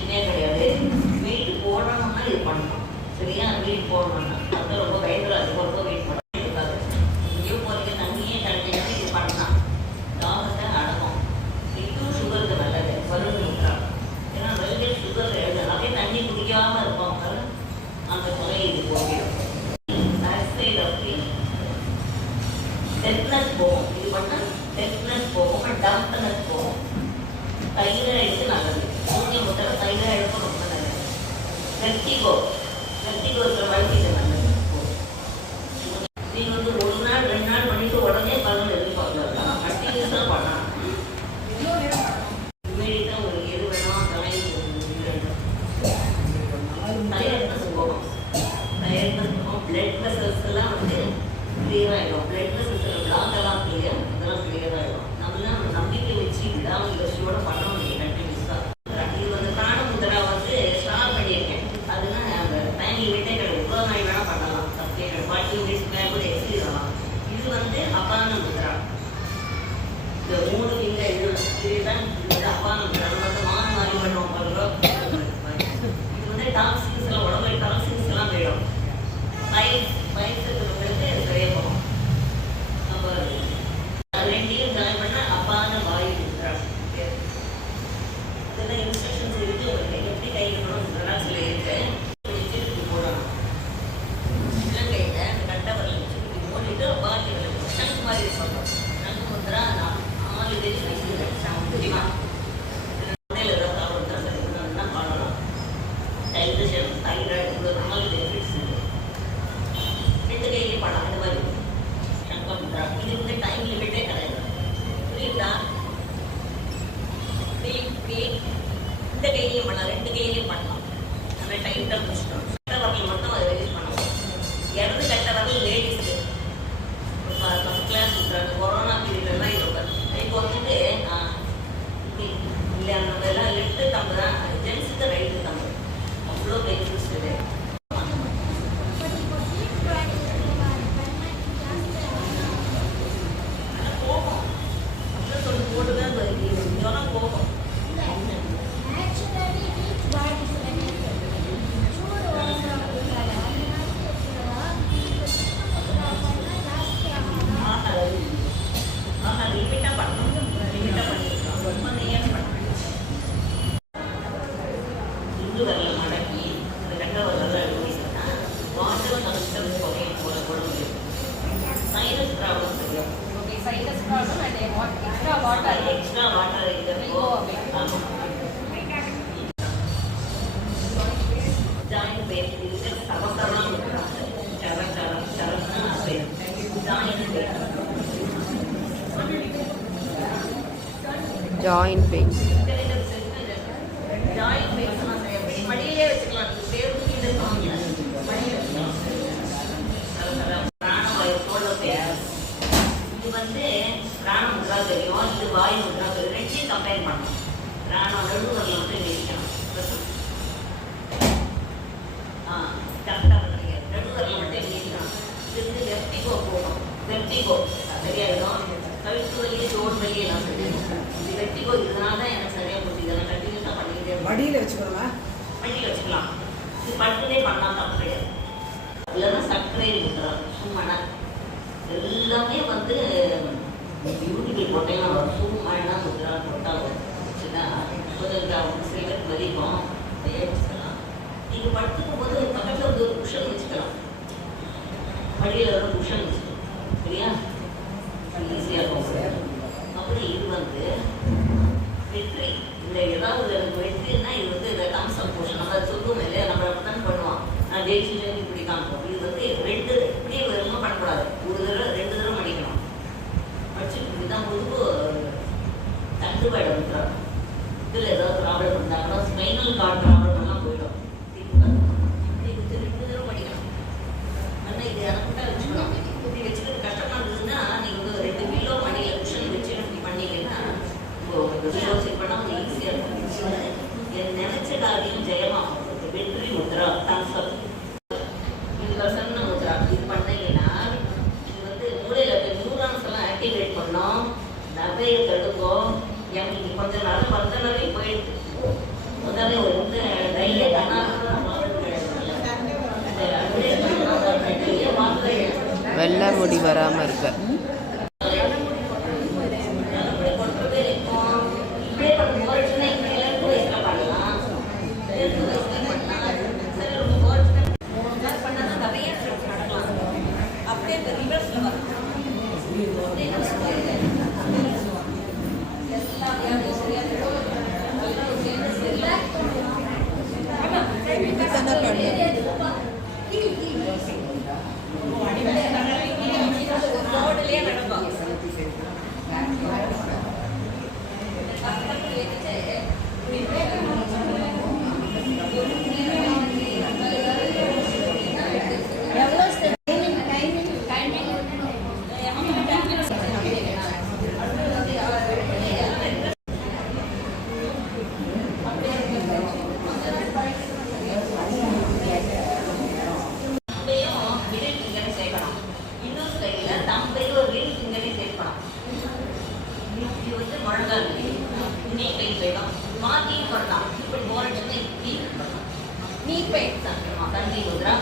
கிடையாது. வெயிட் போடணும்னா இது பண்ணணும் சரியா வெயிட் போடணும்னா அது ரொம்ப பயந்துடாது ரொம்ப வெயிட் பண்ண இருக்காது இங்கேயும் போகிறீங்க தண்ணியே கிடைக்கிறது இது பண்ணலாம் தாகத்தை அடங்கும் இதுவும் சுகருக்கு நல்லது பருவம் ஏன்னா வெள்ளை சுகர் எழுதலாம் தண்ணி இருப்பாங்க. அந்த தொகை இது போகிடும் சைடு அப்படி டெட்னஸ் போகும் இது பண்ணால் டெட்னஸ் போகும் டம்ப்னஸ் போகும் தைராய்டு நல்லது. சூரிய முட்டை தைராய்டுக்கும் ரொம்ப நல்லது. வெர்டிகோ. வெர்டிகோ இருக்கிற வழக்கு இது நல்லது நீங்கள் வந்து ஒரு நாள் ரெண்டு நாள் பண்ணிட்டு உடனே பலன் எதிர்பார்க்கலாம் கண்டினியூஸாக பண்ணலாம் இமீடியட்டாக உங்களுக்கு எது வேணும் தலை டயர்ட்னஸ் போகும் டயர்ட்னஸ் போகும் பிளட் வெசல்ஸ் எல்லாம் வந்து கிளியர் ஆகிடும் பிளட் வெசல்ஸ் பிளாக் எல்லாம் கிளியர் இதெல்லாம் கிளியர் ஆகிடும் நம்ம நம்ம நம்பிக்கை வச்சு விடாமுயற்சியோட பண்ண முடியும் கண்டினியூஸாக இது வந்து பிராண முத்ரா வந்து ஸ்டார் பண்ணியிருக்கேன் அதுனா அந்த டைம் லிமிட்டே கிடையாது எவ்வளோ நாள் வேணால் பண்ணலாம் தப்பே ஃபார்ட்டி மினிட்ஸ் மேலே கூட எக்ஸி ஆகலாம் இது வந்து அபான முத்ரா இந்த மூணு ஃபிங்கர் இது இதுதான் இது அப்பான முத்ரா அது வந்து மான் மாதிரி பண்ணுவோம் பாருங்க இது வந்து டாக்ஸின்ஸ் எல்லாம் உடம்புல டாக்ஸின்ஸ் எல்லாம் போயிடும் பைப்ஸ் பைப்ஸ் இருக்கிறவங்களுக்கு சரியாக போகும் அப்போ அது ரெண்டையும் ஜாயின் பண்ணால் அப்பான வாயு முத்ரா இதெல்லாம் இன்ஸ்ட்ரக்ஷன்ஸ் இருக்கு உங்களுக்கு எப்படி கை இருக்கணும் சொல்லி இருக்கு வச்சுட்டு போடணும் இலங்கையில் அந்த கட்டை வரல வச்சு இப்படி மூடிட்டு பாக்கி வரல சங்கு மாதிரி இருப்பாங்க சங்கு முத்ரா நாலு பேர் சங்கு தெரியுமா உடனே ஏதாவது சாப்பிட்றதா சரி பண்ணணும்னா பண்ணலாம் டைஜஷன் தைராய்டு இது நாலு பெனிஃபிட்ஸ் இருக்கு. ரெண்டு இந்த மாதிரி. இது வந்து டைம் லிமிட்டே கிடையாது. புரியுதா? இந்த கையிலையும் பண்ணலாம் ரெண்டு கையிலையும் பண்ணலாம். நம்ம டைட்டாக முடிச்சிட்டோம் கட்ட வரல மட்டும் அதை ரிலீஸ் பண்ணலாம் இடது கட்ட வரல ஃபஸ்ட் கிளாஸ் கொரோனா பீரியட்லாம் இருக்கும் இப்போ வந்துட்டு இல்லை நம்ம எல்லாம் லெஃப்ட் தம்பு தான் ஜென்ஸுக்கு の勉強してね。एक्स्ट्रा वाटर एक्स्ट्रा वाटर इधर गो अवे దాని పేరు తెలిసే అవసరం చాలా చాలా చాలా పేరు దాని పేరు జాయింట్ పెయిన్ வெர்டிகோ சரியாயிடும் கழுத்து தோல் வலி எல்லாம் சரியாயிடும் இது வெர்டிகோ இதனால தான் எனக்கு சரியாக போச்சு. இதெல்லாம் கண்டினியூஸாக பண்ணிக்கிட்டே. மடியில் வச்சுக்கணுமா? வண்டியில் வச்சுக்கலாம். இது படுத்துனே பண்ணலாம். தப்பு கிடையாது. இல்லைன்னா சர்க்கரை இருக்கிறோம் சும்மனா எல்லாமே வந்து பியூட்டிஃபுல் போட்டேன் சும்மனா முத்ரா போட்டா வரும் சரிங்களா கொஞ்சம் சிலர் மதிப்போம் வச்சுக்கலாம். நீங்கள் படுத்துக்கும் போது பக்கத்தில் வந்து ஒரு குஷன் வச்சுக்கலாம். வழியில் ஒரு குஷன் வச்சுக்கலாம். சரியா? ஈஸியாக இருக்கும் அப்புறம் இது வந்து வெற்றி. இந்த ஏதாவது எனக்கு வெற்றின்னா இது வந்து இந்த காம்சம் போஷன் நம்ம சொல்லுவோம் இல்லையா? நம்ம அப்படித்தான் பண்ணுவோம். நான் ஜெயிச்சுட்டு இப்படி காமிப்போம். இது வந்து ரெண்டு இப்படியே விதமாக பண்ணக்கூடாது. ஒரு தடவை ரெண்டு தடவை மடிக்கணும் படிச்சு இதுதான் முதுகு தண்டுபாடு வந்துடும். இதில் ஏதாவது ப்ராப்ளம் இருந்தால் ஸ்பைனல் கார்டு ப்ராப்ளம் வெள்ளை முடி வராமல் இருக்க. இது வந்து மழங்கால் நீட் எக்ஸாம் மாத்தி பண்ணலாம் இப்படி போர் அடிச்சுன்னா நீட் எக்ஸாம் தந்தி முதிரா